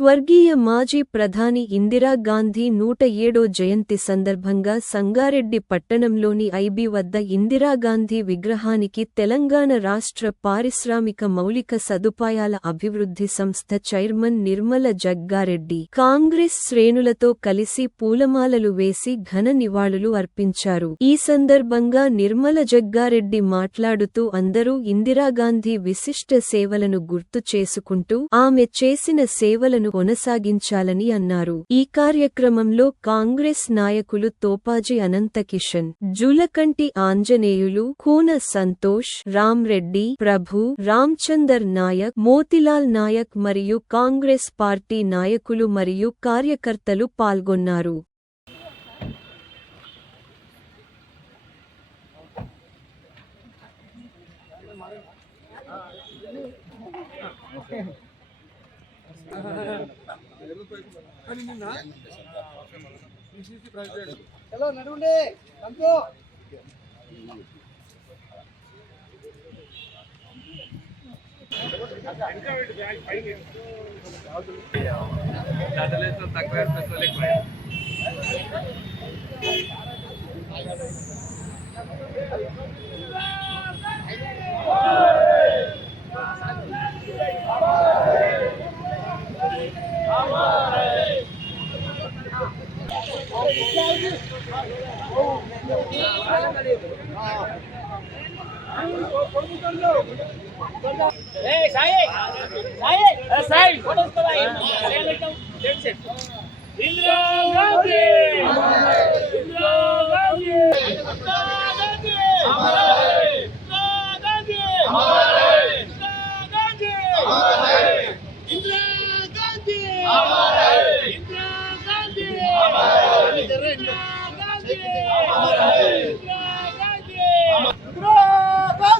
స్వర్గీయ మాజీ ప్రధాని ఇందిరాగాంధీ నూట ఏడో జయంతి సందర్భంగా సంగారెడ్డి పట్టణంలోని ఐబీ వద్ద ఇందిరాగాంధీ విగ్రహానికి తెలంగాణ రాష్ట్ర పారిశ్రామిక మౌలిక సదుపాయాల అభివృద్ధి సంస్థ చైర్మన్ నిర్మల జగ్గారెడ్డి కాంగ్రెస్ శ్రేణులతో కలిసి పూలమాలలు వేసి ఘన నివాళులు అర్పించారు. ఈ సందర్భంగా నిర్మల జగ్గారెడ్డి మాట్లాడుతూ అందరూ ఇందిరాగాంధీ విశిష్ట సేవలను గుర్తు చేసుకుంటూ ఆమె చేసిన సేవలను కొనసాగించాలని అన్నారు. ఈ కార్యక్రమంలో కాంగ్రెస్ నాయకులు తోపాజీ అనంతకిషన్ జూలకంటి ఆంజనేయులు కూన సంతోష్ రామ్రెడ్డి ప్రభు రామ్చందర్ నాయక్ మోతిలాల్ నాయక్ మరియు కాంగ్రెస్ పార్టీ నాయకులు మరియు కార్యకర్తలు పాల్గొన్నారు. హలో నడుండి అంతో తక్కువ పెట్రోల్ ఎక్కువ Indra Gandhi! Amarai! Indra Gandhi! Amarai! Indra Gandhi! Amarai! Indra Gandhi! Amarai! Indra Gandhi! Amarai! जब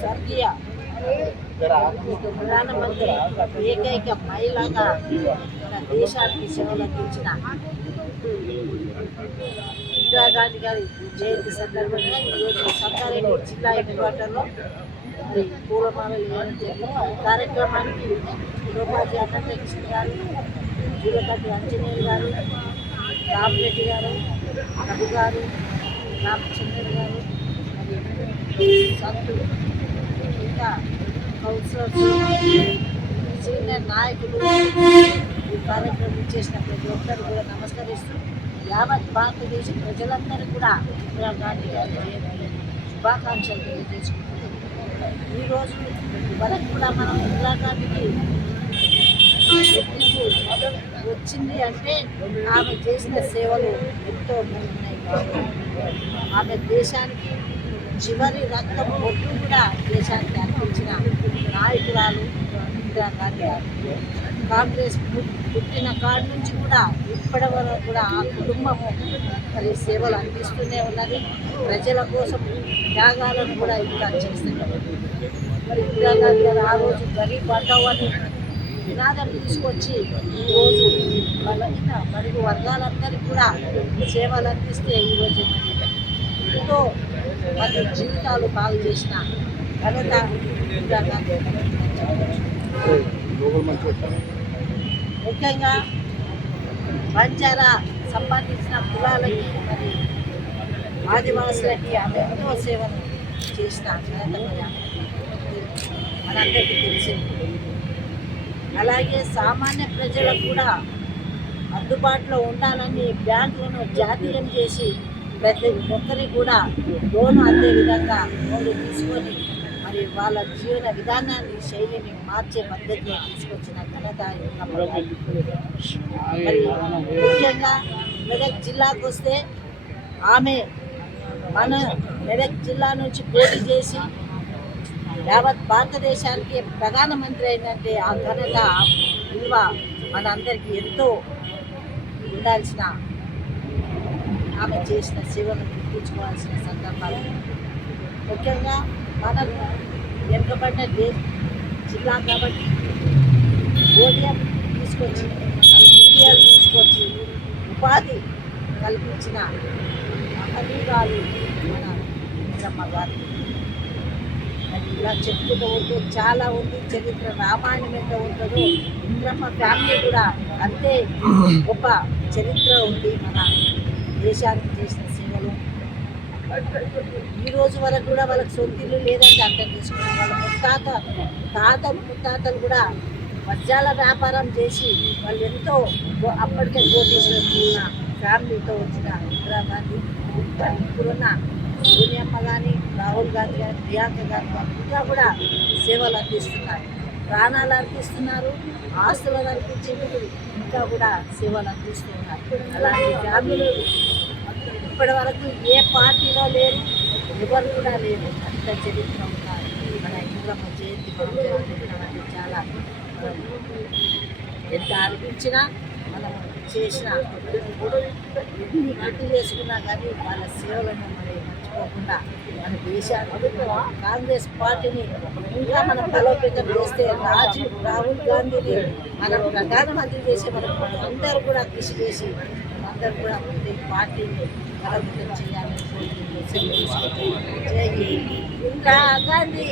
స్వర్గీయ ప్రధానమంత్రి ఏకైక మహిళగా మన దేశానికి సేవలు అందించిన ఇందిరాగాంధీ గారి జయంతి సందర్భంగా ఈరోజు సంగారెడ్డి జిల్లా హెడ్ క్వార్టర్లో పూలమాలలు కార్యక్రమానికి లోపాజీ అన్నకృష్ణ గారు జూలకట్టి అంజనేయులు గారు రామరెడ్డి గారు రఘు గారు రామచంద్ర గారు సంతు ఇంకా కౌన్సిలర్స్ సీనియర్ నాయకులు ఈ కార్యక్రమం చేసిన ప్రతి ఒక్కరు కూడా నమస్కరిస్తూ యావత్ భారతదేశ ప్రజలందరూ కూడా ఇందిరాగాంధీ గారి జయంతి శుభాకాంక్షలు తెలియజేసుకుంటున్నాం ఈరోజు వరకు కూడా మనం ఇందిరా గాంధీకి వచ్చింది అంటే ఆమె చేసిన సేవలు ఎంతో ఉన్నాయి ఆమె దేశానికి చివరి రక్తం ఒట్టు కూడా దేశానికి అర్పించిన నాయకురాలు ఇందిరాగాంధీ గారు. కాంగ్రెస్ పుట్టిన కాడి నుంచి కూడా ఇప్పటి వరకు కూడా ఆ కుటుంబము మరి సేవలు అందిస్తూనే ఉన్నది. ప్రజల కోసం త్యాగాలను కూడా ఇంకా చేస్తున్నారు మరి ఇందిరాగాంధీ గారు ఆ రోజు గరీబ్ బటావు అని నినాదం తీసుకొచ్చి ఈరోజు బలహీన బడుగు వర్గాలందరికీ కూడా సేవలు అందిస్తే ఈరోజు ఎంతో మంది జీవితాలు బాగు చేసిన ఘనత ముఖ్యంగా బంజారా సంబంధించిన కులాలకి మరి ఆదివాసులకి ఆమె ఎంతో సేవలు చేసిన ఘనత మరి మనందరికీ తెలిసింది. అలాగే సామాన్య ప్రజలకు కూడా అందుబాటులో ఉండాలని బ్యాంకులను జాతీయం చేసి ప్రతి ఒక్కరికి కూడా లోను అందే విధంగా లోన్లు తీసుకొని మరి వాళ్ళ జీవన విధానాన్ని శైలిని మార్చే పద్ధతిలో తీసుకొచ్చిన ఘనత మరి ముఖ్యంగా మెదక్ జిల్లాకు వస్తే ఆమె మన మెదక్ జిల్లా నుంచి పోటీ చేసి యావత్ భారతదేశానికి ప్రధానమంత్రి అయినంటే ఆ ఘనత విలువ మనందరికీ ఎంతో ఉండాల్సిన ఆమె చేసిన సేవను గుర్తించుకోవాల్సిన సందర్భాలు. ముఖ్యంగా మనం వెనుకబడిన జిల్లా కాబట్టి ఓడియం తీసుకొచ్చి మన మీడియాలు తీసుకొచ్చి ఉపాధి కల్పించిన మహనీయురాలు మన ఇంద్రమ్మ గారు. ఇలా చెప్పుకుంటూ చాలా ఉంది. చరిత్ర రామాయణం ఎంత ఉంటుందో ఇంద్రమ్మ ఫ్యామిలీ కూడా అంతే గొప్ప చరిత్ర ఉంది మన దేశానికి చేసిన సేవలు. ఈ రోజు వరకు కూడా వాళ్ళకి సొంత ఇల్లు లేదంటే అర్థం చేసుకున్నారు వాళ్ళ. ముత్తాత తాత ముత్తాతలు కూడా వజ్రాల వ్యాపారం చేసి వాళ్ళు ఎంతో అప్పటికే కోటేశ్వరం ఉన్న ఫ్యామిలీతో వచ్చిన ఇందిరాగాంధీ. ఇప్పుడున్న సోనియమ్మ కానీ రాహుల్ గాంధీ కానీ ప్రియాంక గాంధీ ఇంకా కూడా సేవలు అందిస్తున్నారు. ప్రాణాలు అర్పిస్తున్నారు ఆస్తులను అర్పించేందుకు ఇంకా కూడా సేవలు అందిస్తున్నారు. అలాంటి ఫ్యామిలీలు ఇప్పటి వరకు ఏ పార్టీలో లేరు ఎవరు కూడా లేరు. అంత చరిత్ర ఉన్నారు. మన ఇంద్రమ్మ జయంతి మనం చాలా ఎంత అనిపించినా మనం చేసిన ఎన్ని గుర్తు చేసుకున్నా కానీ వాళ్ళ సేవలను మరి మర్చిపోకుండా మన దేశాన్ని కాంగ్రెస్ పార్టీని ఇంకా మనం బలోపేతం చేస్తే రాజీవ్ రాహుల్ గాంధీని మనం ప్రధానమంత్రి చేసి మనం అందరూ కూడా కృషి చేసి అందరూ కూడా ఈ పార్టీని బలోపేతం చేయాలని కోరుకుంటూ సెలవు జై హింద్. ఇందిరా గాంధీ.